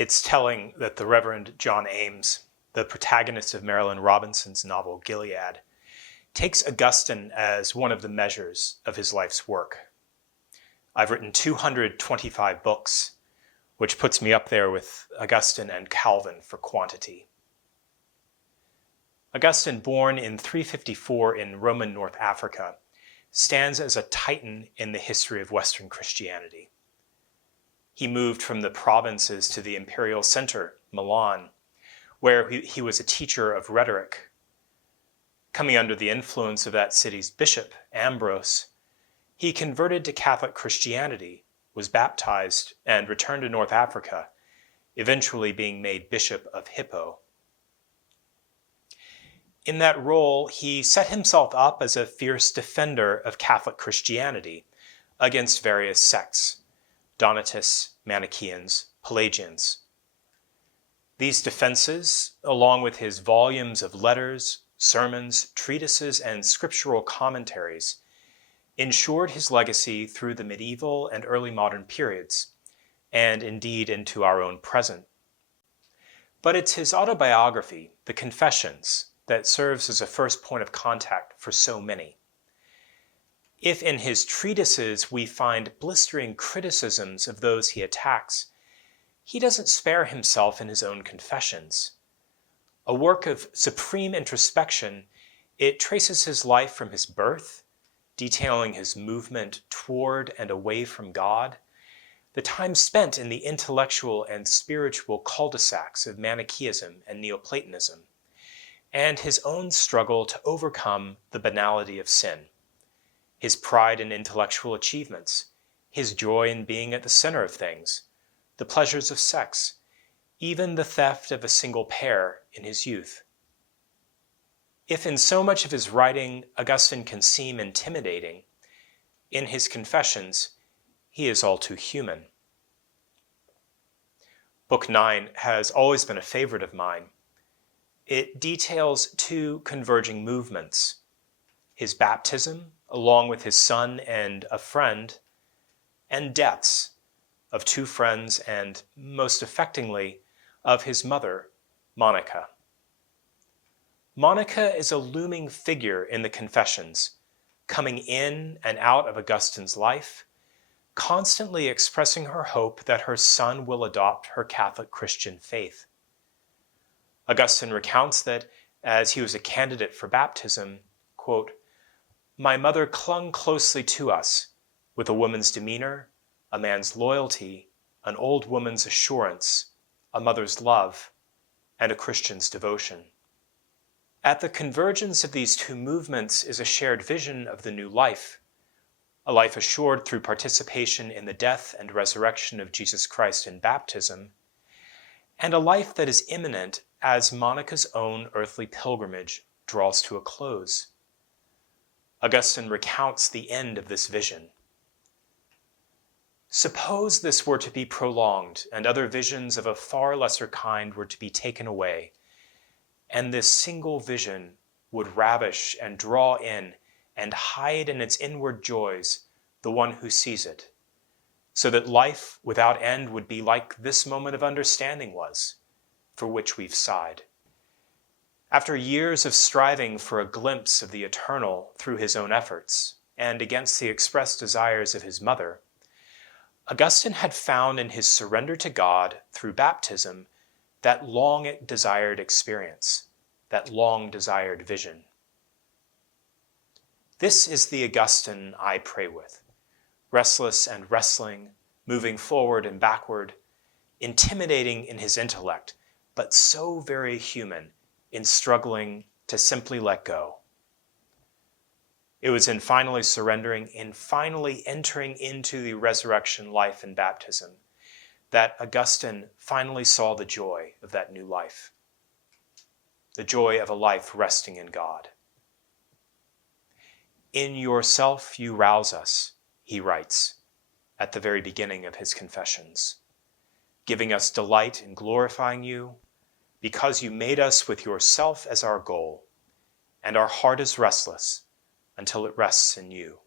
It's telling that the Reverend John Ames, the protagonist of Marilynne Robinson's novel Gilead, takes Augustine as one of the measures of his life's work. I've written 225 books, which puts me up there with Augustine and Calvin for quantity. Augustine, born in 354 in Roman North Africa, stands as a titan in the history of Western Christianity. He moved from the provinces to the imperial center, Milan, where he was a teacher of rhetoric. Coming under the influence of that city's bishop, Ambrose, he converted to Catholic Christianity, was baptized, and returned to North Africa, eventually being made Bishop of Hippo. In that role, he set himself up as a fierce defender of Catholic Christianity against various sects, Donatists, Manichaeans, Pelagians. These defenses, along with his volumes of letters, sermons, treatises, and scriptural commentaries, ensured his legacy through the medieval and early modern periods, and indeed into our own present. But it's his autobiography, the Confessions, that serves as a first point of contact for so many. If in his treatises we find blistering criticisms of those he attacks, he doesn't spare himself in his own Confessions. A work of supreme introspection, it traces his life from his birth, detailing his movement toward and away from God, the time spent in the intellectual and spiritual cul-de-sacs of Manichaeism and Neoplatonism, and his own struggle to overcome the banality of sin, his pride in intellectual achievements, his joy in being at the center of things, the pleasures of sex, even the theft of a single pear in his youth. If in so much of his writing Augustine can seem intimidating, in his Confessions he is all too human. Book 9 has always been a favorite of mine. It details two converging movements: his baptism, along with his son and a friend, and deaths of two friends and, most affectingly, of his mother, Monica. Monica is a looming figure in the Confessions, coming in and out of Augustine's life, constantly expressing her hope that her son will adopt her Catholic Christian faith. Augustine recounts that as he was a candidate for baptism, quote, "My mother clung closely to us with a woman's demeanor, a man's loyalty, an old woman's assurance, a mother's love, and a Christian's devotion." At the convergence of these two movements is a shared vision of the new life, a life assured through participation in the death and resurrection of Jesus Christ in baptism, and a life that is imminent as Monica's own earthly pilgrimage draws to a close. Augustine recounts the end of this vision. Suppose this were to be prolonged and other visions of a far lesser kind were to be taken away, and this single vision would ravish and draw in and hide in its inward joys the one who sees it, so that life without end would be like this moment of understanding was, for which we've sighed. After years of striving for a glimpse of the eternal through his own efforts, and against the expressed desires of his mother, Augustine had found in his surrender to God through baptism that long-desired experience, that long-desired vision. This is the Augustine I pray with, restless and wrestling, moving forward and backward, intimidating in his intellect, but so very human in struggling to simply let go. It was in finally surrendering, in finally entering into the resurrection life and baptism, that Augustine finally saw the joy of that new life, the joy of a life resting in God. "In yourself you rouse us," he writes at the very beginning of his Confessions, "giving us delight in glorifying you, because you made us with yourself as our goal, and our heart is restless until it rests in you."